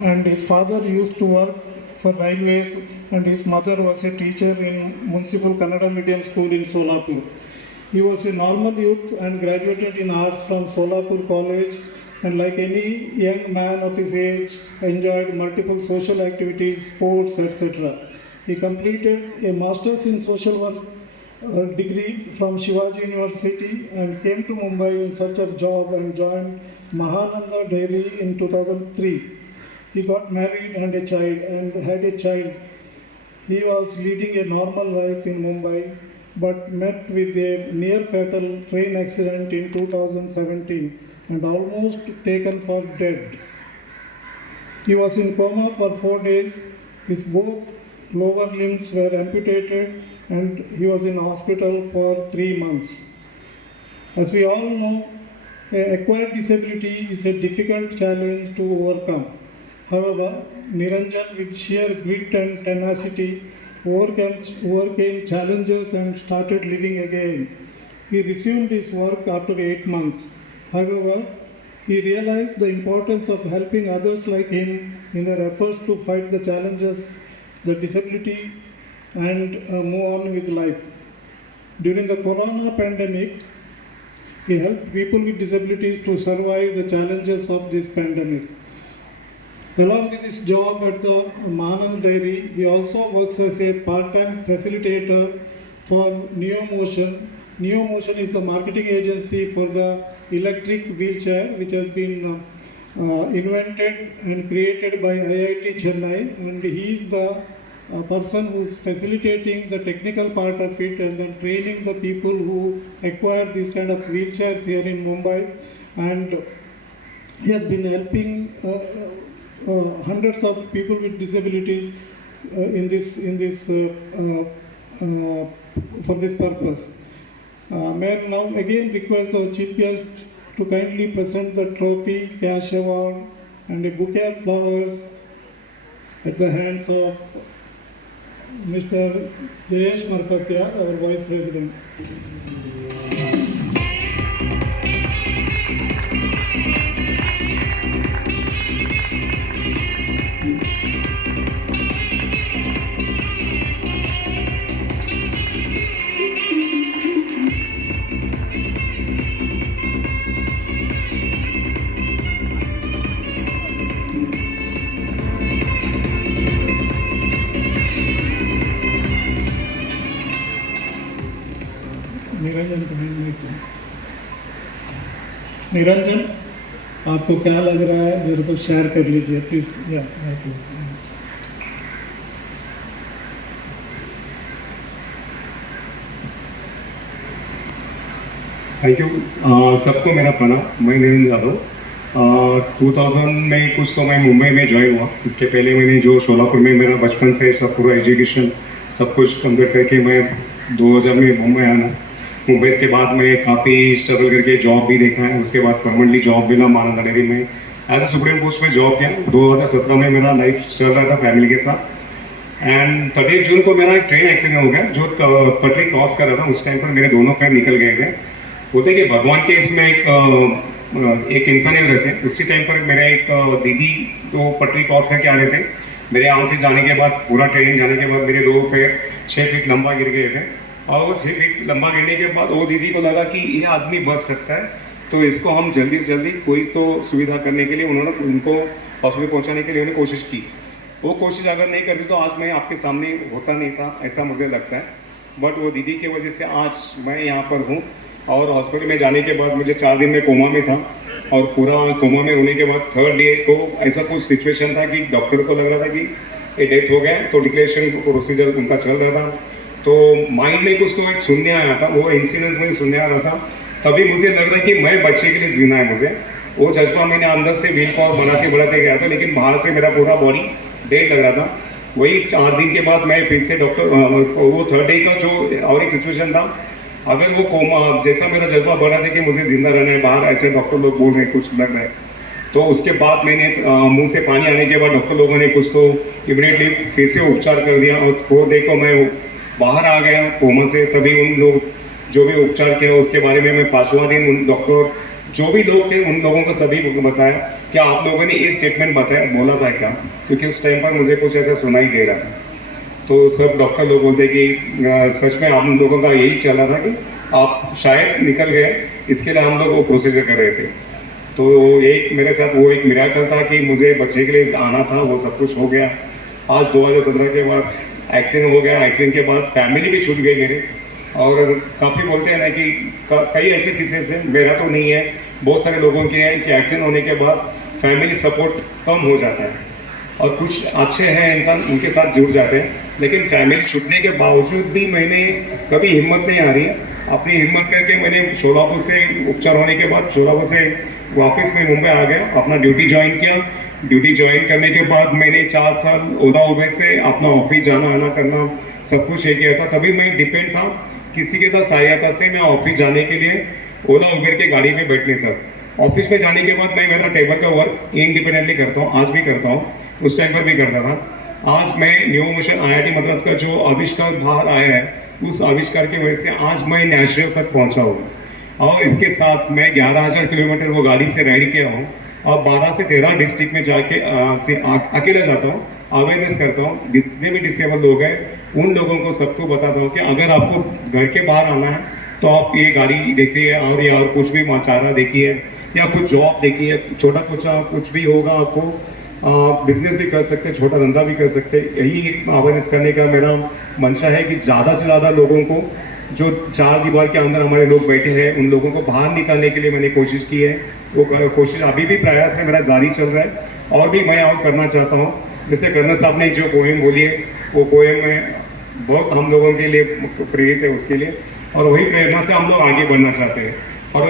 and his father used to work for railways, and his mother was a teacher in Municipal Kannada Medium School in Solapur. He was a normal youth and graduated in arts from Solapur College, and like any young man of his age, enjoyed multiple social activities, sports, etc. He completed a master's in social work degree from Shivaji University and came to Mumbai in search of job and joined Mahananda Dairy in 2003. He got married and had a child. He was leading a normal life in Mumbai but met with a near fatal train accident in 2017 and almost taken for dead. He was in coma for 4 days. His both lower limbs were amputated and he was in hospital for 3 months. As we all know, acquired disability is a difficult challenge to overcome. However, Niranjan, with sheer grit and tenacity, overcame challenges and started living again. He resumed his work after 8 months. However, he realized the importance of helping others like him in their efforts to fight the challenges, the disability, and move on with life. During the corona pandemic, he helped people with disabilities to survive the challenges of this pandemic. Along with his job at the Mahanand Dairy, he also works as a part-time facilitator for NeoMotion. NeoMotion is the marketing agency for the electric wheelchair, which has been invented and created by IIT Chennai, and he is the person who is facilitating the technical part of it and then training the people who acquire these kind of wheelchairs here in Mumbai. And he has been helping hundreds of people with disabilities for this purpose. May I now again request our chief guest to kindly present the trophy, cash award, and a bouquet of flowers at the hands of Mr. Jayesh Markatia, our Vice President. Niranjan, आपको क्या लग रहा है मेरे को share कर लीजिए please. Thank you. सबको मेरा प्रणाम। मैं निरंजन यादव। 2000 में कुछ तो मैं मुंबई में ज्वाइन हुआ। इसके पहले मैंने जो शोलापुर में मेरा बचपन से सब पूरा एजुकेशन सब कुछ कंप्लीट करके मैं 2000 में मुंबई आना। मुंबई के बाद मैं काफ़ी स्ट्रगल करके जॉब भी देखा है। उसके बाद परमानेंटली जॉब मिला मानंदा डेयरी में एज ए सुप्रीम पोस्ट में जॉब किया। 2017 में मेरा लाइफ चल रहा था फैमिली के साथ एंड 30 जून को मेरा एक ट्रेन एक्सीडेंट हो गया जो पटरी क्रॉस कर रहा था। उस टाइम पर मेरे दोनों पैर निकल गए थे। बोलते कि भगवान के इसमें एक इंसानियत रहते हैं। उसी टाइम पर मेरे एक दीदी तो पटरी क्रॉस करके आ रहे थे। मेरे आँख से जाने के बाद पूरा ट्रेन जाने के बाद मेरे दो पैर 6 फीट लंबा गिर गए थे और 6 फीट लंबा गिरने के बाद वो दीदी को लगा कि ये आदमी बच सकता है तो इसको हम जल्दी से जल्दी कोई तो सुविधा करने के लिए उन्होंने उनको हॉस्पिटल पहुँचाने के लिए उन्होंने कोशिश की। वो कोशिश अगर नहीं करती तो आज मैं आपके सामने होता नहीं था, ऐसा मुझे लगता है। बट वो दीदी की वजह से आज मैं यहाँ पर हूँ और हॉस्पिटल में जाने के बाद मुझे 4 दिन में कोमा में था और पूरा कोमा में होने के बाद 3rd डे को ऐसा कुछ सिचुएशन था कि डॉक्टर को लग रहा था कि ये डेथ हो गया। तो डिक्लेरेशन प्रोसीजर उनका चल रहा था तो माइंड में कुछ तो एक शून्य आया था। वो इंसिडेंस में शून्य आ रहा था। तभी मुझे लग रहा है कि मैं बच्चे के लिए जीना है। मुझे वो जज्बा मैंने अंदर से विल पावर बढ़ाते गया था लेकिन बाहर से मेरा पूरा बॉडी डेड लग रहा था। वही 4 दिन के बाद मैं फिर से डॉक्टर वो 3rd डे का जो और एक सिचुएशन था अगर वो कोमा जैसा मेरा जज्बा बढ़ा था कि मुझे जिंदा रहना है बाहर ऐसे डॉक्टर लोग बोल रहे हैं कुछ लग रहा है। तो उसके बाद मैंने मुंह से पानी आने के बाद डॉक्टर लोगों ने कुछ तो इमीडिएटली फिर से उपचार कर दिया और 4th डे को मैं बाहर आ गया कोमा से। तभी उन लोग जो भी उपचार किया उसके बारे में मैं 5वां दिन उन डॉक्टर जो भी लोग थे उन लोगों को सभी को बताया क्या आप लोगों ने ये स्टेटमेंट बताया बोला था क्या, क्योंकि उस टाइम पर मुझे कुछ ऐसा सुनाई दे रहा था। तो सब डॉक्टर लोग बोलते कि सच में हम लोगों का यही चल रहा था कि आप शायद निकल गए, इसके लिए हम लोग वो प्रोसीजर कर रहे थे। तो एक मेरे साथ वो एक मिराकल था कि मुझे बच्चे के लिए आना था, वो सब कुछ हो गया। आज 2017 के बाद एक्सीडेंट हो गया, एक्सीडेंट के बाद फैमिली भी छूट गई मेरे। और काफ़ी बोलते हैं ना कि कई ऐसे केसेस हैं, मेरा तो नहीं है, बहुत सारे लोगों के हैं कि एक्सीडेंट होने के बाद फैमिली सपोर्ट कम हो जाता है। और कुछ अच्छे हैं इंसान, उनके साथ जुड़ जाते हैं, लेकिन फैमिली छूटने के बावजूद भी मैंने कभी हिम्मत नहीं आ रही है, अपनी हिम्मत करके मैंने शोलापुर से उपचार होने के बाद शोलापुर से वापस मैं मुंबई आ गया, अपना ड्यूटी ज्वाइन किया। ड्यूटी ज्वाइन करने के बाद मैंने 4 साल ओला उबेर से अपना ऑफिस जाना आना करना सब कुछ ये किया था। तभी मैं डिपेंड था किसी के साथ सहायता से मैं ऑफिस जाने के लिए ओला उबेर के गाड़ी में बैठने तक। ऑफिस में जाने के बाद मैं मेरा टेबल का वर्क इंडिपेंडेंटली करता हूँ, आज भी करता हूँ, उस टाइम पर भी करता था। आज मैं न्यू मोशन IIT मद्रास का जो आविष्कार बाहर आया है, उस आविष्कार की वजह से आज मैं नेशनल तक पहुंचा हूँ। और इसके साथ मैं 11,000 किलोमीटर वो गाड़ी से राइड किया हूँ और 12 से 13 डिस्ट्रिक्ट में जाके अकेला जाता हूँ, अवेयरनेस करता हूँ। जितने भी डिसेबल लोग हैं उन लोगों को सबको बताता हूँ कि अगर आपको घर के बाहर आना है तो आप ये गाड़ी देखिए और या और कुछ भी चारा देखिए या कुछ जॉब देखिए, छोटा छोटा कुछ भी होगा, आपको बिजनेस भी कर सकते, छोटा धंधा भी कर सकते। यही अवेयरनेस करने का मेरा मंशा है कि ज़्यादा से ज़्यादा लोगों को, जो 4 दीवार के अंदर हमारे लोग बैठे हैं, उन लोगों को बाहर निकालने के लिए मैंने कोशिश की है। वो कोशिश अभी भी प्रयास है मेरा जारी चल रहा है और भी मैं और करना चाहता हूँ। जैसे कर्नल साहब ने जो पोएम बोली है, वो पोएम में बहुत हम लोगों के लिए प्रेरित है उसके लिए, और वही प्रेरणा से हम लोग आगे बढ़ना चाहते हैं।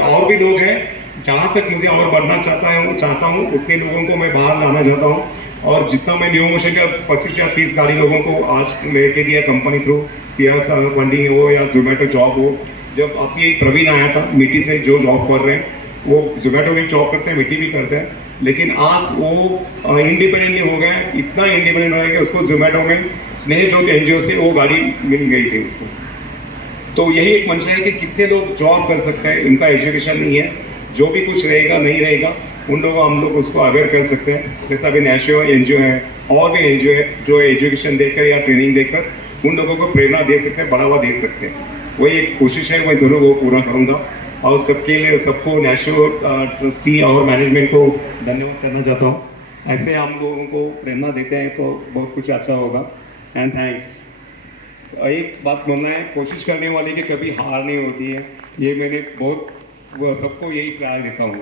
और भी लोग हैं, जहाँ तक मुझे और बढ़ना चाहता हूँ उतने लोगों को मैं बाहर लाना चाहता हूँ। और जितना मैं न्यू मोशन का 25 या 30 गाड़ी लोगों को आज लेके दिया कंपनी थ्रू, CR फंडिंग हो या जोमेटो जॉब हो। जब अभी एक प्रवीण आया था मिट्टी से जो जॉब कर रहे हैं, वो जोमेटो भी जॉब करते हैं, मिट्टी भी करते हैं, लेकिन आज वो इंडिपेंडेंटली हो गए, इतना इंडिपेंडेंट हो गया कि उसको जोमेटो में स्नेह ज्योति NGO से वो गाड़ी मिल गई थी उसको। तो यही एक मंशा है कि कितने लोग जॉब कर सकते हैं, इनका एजुकेशन नहीं है, जो भी कुछ रहेगा नहीं रहेगा उन लोगों हम लोग उसको अवेयर कर सकते हैं। जैसा अभी नेशनल NGO है और भी NGO है जो एजुकेशन देकर या ट्रेनिंग देकर उन लोगों को प्रेरणा दे सकते हैं, बढ़ावा दे सकते हैं। वही एक कोशिश है, मैं ज़रूर वो पूरा करूँगा। और सबके लिए, सबको नेशनल ट्रस्टी और मैनेजमेंट को धन्यवाद करना चाहता हूँ। ऐसे हम लोगों को प्रेरणा देते हैं तो बहुत कुछ अच्छा होगा। And thanks. एक बात बोलना है, कोशिश करने वाले की कभी हार नहीं होती है, ये मैंने बहुत सबको यही प्यार देता हूँ।